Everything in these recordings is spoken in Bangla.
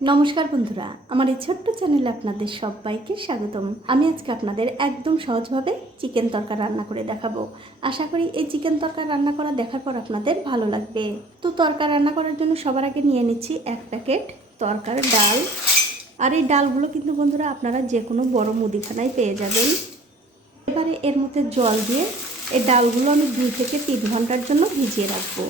নমস্কার বন্ধুরা, আমার এই ছোট্ট চ্যানেলে আপনাদের সবাইকে স্বাগতম। আমি আজকে আপনাদের একদম সহজভাবে চিকেন তরকা রান্না করে দেখাবো। আশা করি এই চিকেন তরকা রান্না করা দেখার পর আপনাদের ভালো লাগবে। তো তরকা রান্না করার জন্য সবার আগে নিয়ে নিচ্ছি 1 প্যাকেট তরকার ডাল। আর এই ডালগুলো কিন্তু বন্ধুরা আপনারা যে কোনো বড় মুদিখানায় পেয়ে যাবেন। এবারে এর মধ্যে জল দিয়ে এই ডালগুলো আমি 2 থেকে 3 ঘন্টার জন্য ভিজিয়ে রাখবো।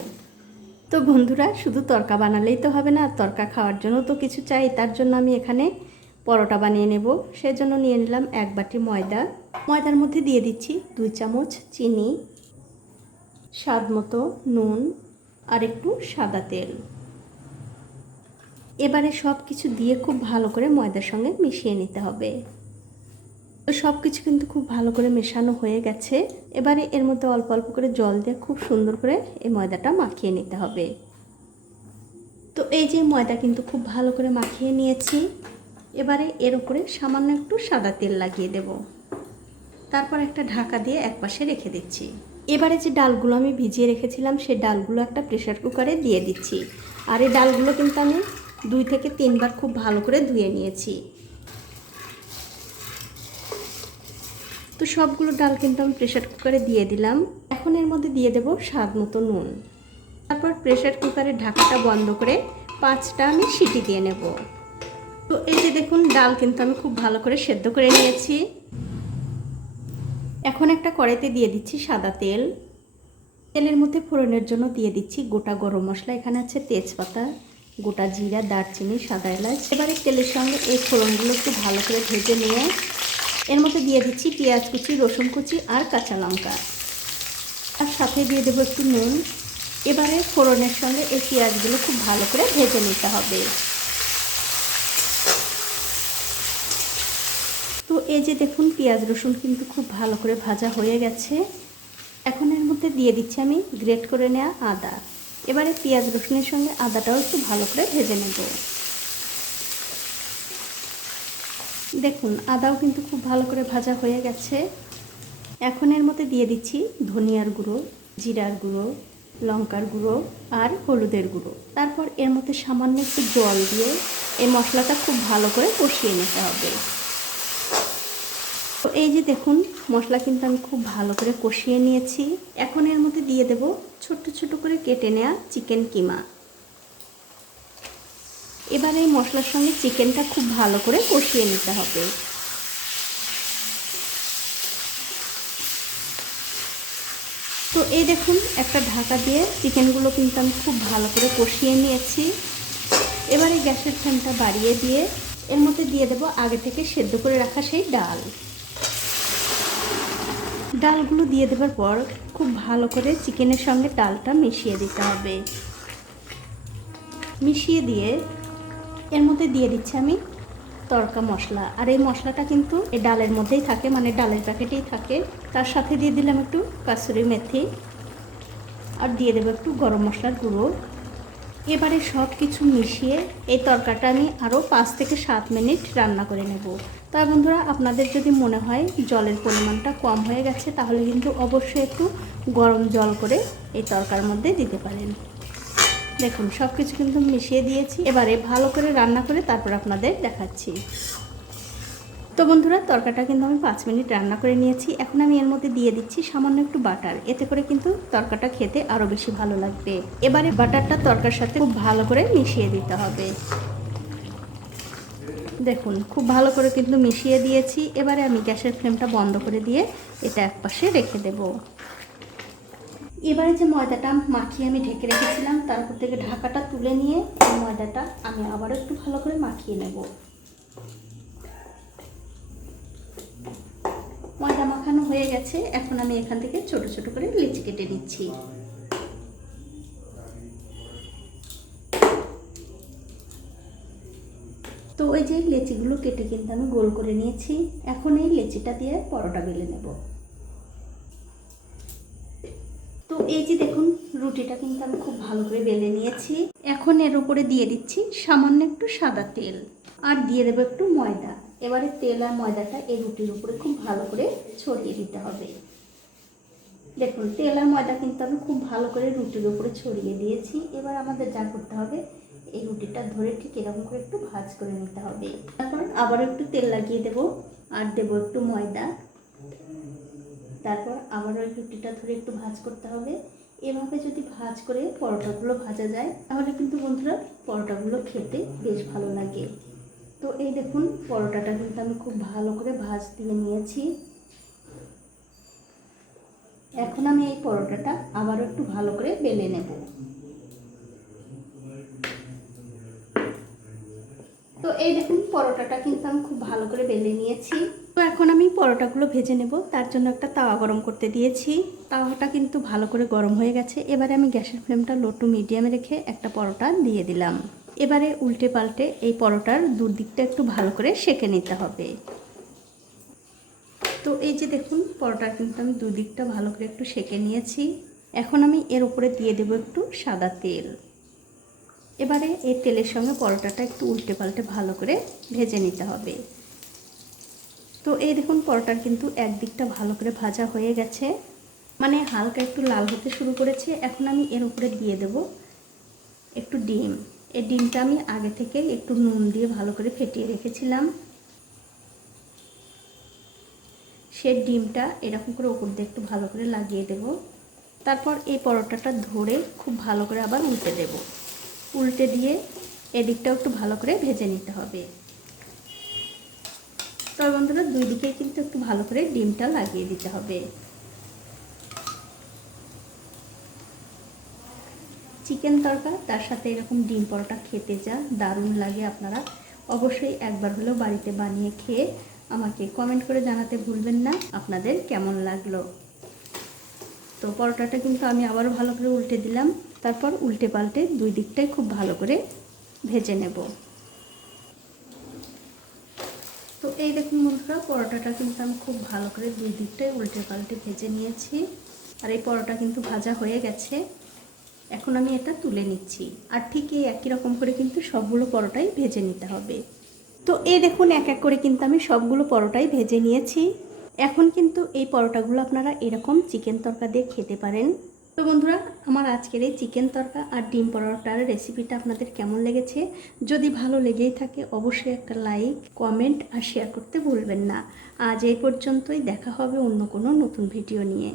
তো বন্ধুরা, শুধু তরকা বানালেই তো হবে না, তরকা খাওয়ার জন্য তো কিছু চাই। তার জন্য আমি এখানে পরোটা বানিয়ে নেব। সেজন্য নিয়ে নিলাম 1 বাটি ময়দা। ময়দার মধ্যে দিয়ে দিচ্ছি 2 চামচ চিনি, স্বাদ মতো নুন আর একটু সাদা তেল। এবারে সব কিছু দিয়ে খুব ভালো করে ময়দার সঙ্গে মিশিয়ে নিতে হবে। তো সব কিছু কিন্তু খুব ভালো করে মেশানো হয়ে গেছে। এবারে এর মধ্যে অল্প অল্প করে জল দিয়ে খুব সুন্দর করে এই ময়দাটা মাখিয়ে নিতে হবে। তো এই যে ময়দা কিন্তু খুব ভালো করে মাখিয়ে নিয়েছি। এবারে এর উপরে সামান্য একটু সাদা তেল লাগিয়ে দেব। তারপর একটা ঢাকা দিয়ে একপাশে রেখে দিচ্ছি। এবারে যে ডালগুলো আমি ভিজিয়ে রেখেছিলাম সেই ডালগুলো একটা প্রেসার কুকারে দিয়ে দিচ্ছি। আর এই ডালগুলো কিন্তু আমি 2 থেকে 3 বার খুব ভালো করে ধুয়ে নিয়েছি। তো সবগুলো ডাল কিন্তু আমি প্রেসার কুকারে দিয়ে দিলাম। এখন এর মধ্যে দিয়ে দেব স্বাদ মতো নুন। তারপর প্রেসার কুকারের ঢাকাটা বন্ধ করে 5টা আমি সিটি দিয়ে নেব। তো এই যে দেখুন, ডাল কিন্তু আমি খুব ভালো করে সেদ্ধ করে নিয়েছি। এখন একটা কড়াইতে দিয়ে দিচ্ছি সাদা তেল। তেলের মধ্যে ফোড়নের জন্য দিয়ে দিচ্ছি গোটা গরম মশলা। এখানে আছে তেজপাতা, গোটা জিরা, দারচিনি, সাদা এলাচ। এবারে তেলের সঙ্গে এই ফোড়নগুলো একটু ভালো করে ভেজে নিয়ে এর মধ্যে দিয়ে দিচ্ছি পেঁয়াজ কুচি, রসুন কুচি আর কাঁচা লঙ্কা। আর সাথে দিয়ে দেবো একটু নুন। এবারে ফোড়নের সঙ্গে এই পেঁয়াজগুলো খুব ভালো করে ভেজে নিতে হবে। তো এই যে দেখুন, পেঁয়াজ রসুন কিন্তু খুব ভালো করে ভাজা হয়ে গেছে। এখন এর মধ্যে দিয়ে দিচ্ছি আমি গ্রেট করে নেওয়া আদা। এবারে পেঁয়াজ রসুনের সঙ্গে আদাটাও একটু ভালো করে ভেজে নেব। দেখুন, আদাও কিন্তু খুব ভালো করে ভাজা হয়ে গেছে। এখন এর মধ্যে দিয়ে দিচ্ছি ধনিয়ার গুঁড়ো, জিরার গুঁড়ো, লঙ্কার গুঁড়ো আর হলুদের গুঁড়ো। তারপর এর মধ্যে সামান্য একটু জল দিয়ে এই মশলাটা খুব ভালো করে কষিয়ে নিতে হবে। তো এই যে দেখুন, মশলা কিন্তু আমি খুব ভালো করে কষিয়ে নিয়েছি। এখন এর মধ্যে দিয়ে দেব ছোট ছোট করে কেটে নেওয়া চিকেন কিমা। এবার এই মশলার সঙ্গে চিকেনটা খুব ভালো করে কষিয়ে নিতে হবে। তো এই দেখুন, একটা ঢাকা দিয়ে চিকেনগুলো কিন্তু আমি খুব ভালো করে কষিয়ে নিয়েছি। এবারে গ্যাসের ফ্লেমটা বাড়িয়ে দিয়ে এর মধ্যে দিয়ে দেব আগে থেকে সেদ্ধ করে রাখা সেই ডাল। ডালগুলো দিয়ে দেওয়ার পর খুব ভালো করে চিকেনের সঙ্গে ডালটা মিশিয়ে দিতে হবে। মিশিয়ে দিয়ে এর মধ্যে দিয়ে দিচ্ছি আমি তড়কা মশলা। আর এই মশলাটা কিন্তু এই ডালের মধ্যেই থাকে, মানে ডালের প্যাকেটেই থাকে। তার সাথে দিয়ে দিলাম একটু কাসুরি মেথি আর দিয়ে দেবো একটু গরম মশলার গুঁড়ো। এবারে সব কিছু মিশিয়ে এই তরকাটা আমি আরও 5 থেকে 7 মিনিট রান্না করে নেব। তাই বন্ধুরা, আপনাদের যদি মনে হয় জলের পরিমাণটা কম হয়ে গেছে তাহলে কিন্তু অবশ্যই একটু গরম জল করে এই তরকার মধ্যে দিতে পারেন। দেখুন, সব কিছু কিন্তু মিশিয়ে দিয়েছি। এবারে ভালো করে রান্না করে তারপর আপনাদের দেখাচ্ছি। তো বন্ধুরা, তরকাটা কিন্তু আমি 5 মিনিট রান্না করে নিয়েছি। এখন আমি এর মধ্যে দিয়ে দিচ্ছি সামান্য একটু বাটার। এতে করে কিন্তু তরকাটা খেতে আরও বেশি ভালো লাগবে। এবারে বাটারটা তরকার সাথে খুব ভালো করে মিশিয়ে দিতে হবে। দেখুন, খুব ভালো করে কিন্তু মিশিয়ে দিয়েছি। এবারে আমি গ্যাসের ফ্লেমটা বন্ধ করে দিয়ে এটা একপাশে রেখে দেব। এবারে যে ময়দাটা মাখিয়ে আমি ঢেকে রেখেছিলাম তার উপর থেকে ঢাকাটা তুলে নিয়ে এই ময়দাটা আমি আবারও একটু ভালো করে মাখিয়ে নেব। ময়দা মাখানো হয়ে গেছে। এখন আমি এখান থেকে ছোট ছোট করে লেচি কেটে নিচ্ছি। তো ওই যে লেচিগুলো কেটে কিন্তু আমি গোল করে নিয়েছি। এখন এই লেচিটা দিয়ে পরোটা বেলে নেব। তো এই যে দেখুন, রুটিটা কিন্তু আমি খুব ভালো করে বেলে নিয়েছি। এখন এর উপরে দিয়ে দিচ্ছি সামান্য একটু সাদা তেল আর দিয়ে দেবো একটু ময়দা। এবারে তেল আর ময়দাটা এই রুটির উপরে খুব ভালো করে ছড়িয়ে দিতে হবে। দেখুন, তেল আর ময়দা কিন্তু আমি খুব ভালো করে রুটির উপরে ছড়িয়ে দিয়েছি। এবার আমাদের যা করতে হবে, এই রুটিটা ধরে ঠিক এরকম করে একটু ভাজ করে নিতে হবে। তারপর আবার একটু তেল লাগিয়ে দেব আর দেব একটু ময়দা। তারপর আবারও এই রুটিটা ধরে একটু ভাজ করতে হবে। এভাবে যদি ভাজ করে পরোটাগুলো ভাজা যায় তাহলে কিন্তু বন্ধুরা পরোটাগুলো খেতে বেশ ভালো লাগে। তো এই দেখুন পরোটাটা কিন্তু আমি খুব ভালো করে ভাজ দিয়ে নিয়েছি। এখন আমি এই পরোটাটা আবারও একটু ভালো করে বেলে নেব। তো এই দেখুন পরোটাটা কিন্তু আমি খুব ভালো করে বেলে নিয়েছি। তো এখন আমি পরোটাগুলো ভেজে নেব। তার জন্য একটা তাওয়া গরম করতে দিয়েছি। তাওয়াটা কিন্তু ভালো করে গরম হয়ে গেছে। এবারে আমি গ্যাসের ফ্লেমটা লো টু মিডিয়ামে রেখে একটা পরোটা দিয়ে দিলাম। এবারে উল্টে পাল্টে এই পরোটার দুদিকটা একটু ভালো করে সেঁকে নিতে হবে। তো এই যে দেখুন পরোটা কিন্তু আমি দুদিকটা ভালো করে একটু সেঁকে নিয়েছি। এখন আমি এর উপরে দিয়ে দেব একটু সাদা তেল। এবারে এই তেলের সঙ্গে পরোটাটা একটু উল্টে পাল্টে ভালো করে ভেজে নিতে হবে। তো এই দেখুন পরোটার কিন্তু একদিকটা ভালো করে ভাজা হয়ে গেছে, মানে হালকা একটু লাল হতে শুরু করেছে। এখন আমি এর উপরে দিয়ে দেব একটু ডিম। এই ডিমটা আমি আগে থেকে একটু নুন দিয়ে ভালো করে ফেটিয়ে রেখেছিলাম। সে ডিমটা এরকম করে উপর দিয়ে একটু ভালো করে লাগিয়ে দেব। তারপর এই পরোটাটা ধরে খুব ভালো করে আবার উল্টে দেব। উল্টে দিয়ে এদিকটাও একটু ভালো করে ভেজে নিতে হবে। তবে বন্ধুরা দুই দিকে কিন্তু একটু ভালো করে ডিমটা লাগিয়ে দিতে হবে। চিকেন তরকা তার সাথে এরকম ডিম পরোটা খেতে যা দারুণ লাগে। আপনারা অবশ্যই একবার হলেও বাড়িতে বানিয়ে খেয়ে আমাকে কমেন্ট করে জানাতে ভুলবেন না আপনাদের কেমন লাগলো। তো পরোটাটা কিন্তু আমি আবারও ভালো করে উল্টে দিলাম। তারপর উল্টে পাল্টে দুই দিকটাই খুব ভালো করে ভেজে নেব। তো এই দেখুন বন্ধুরা পরোটাটা কিন্তু আমি খুব ভালো করে দুই দিকটাই উল্টে পাল্টে ভেজে নিয়েছি। আর এই পরোটা কিন্তু ভাজা হয়ে গেছে। এখন আমি এটা তুলে নিচ্ছি। আর ঠিক এই একই রকম করে কিন্তু সবগুলো পরোটাই ভেজে নিতে হবে। তো এই দেখুন এক এক করে কিন্তু আমি সবগুলো পরোটাই ভেজে নিয়েছি। এখন কিন্তু এই পরোটাগুলো আপনারা এরকম চিকেন তরকা দিয়ে খেতে পারেন। তো বন্ধুরা আমার আজকের এই চিকেন তরকা আর ডিম পরোটার রেসিপিটা আপনাদের কেমন লেগেছে? যদি ভালো লেগেই থাকে অবশ্যই একটা লাইক, কমেন্ট আর শেয়ার করতে ভুলবেন না। আজ এই পর্যন্তই, দেখা হবে অন্য কোনো নতুন ভিডিও নিয়ে।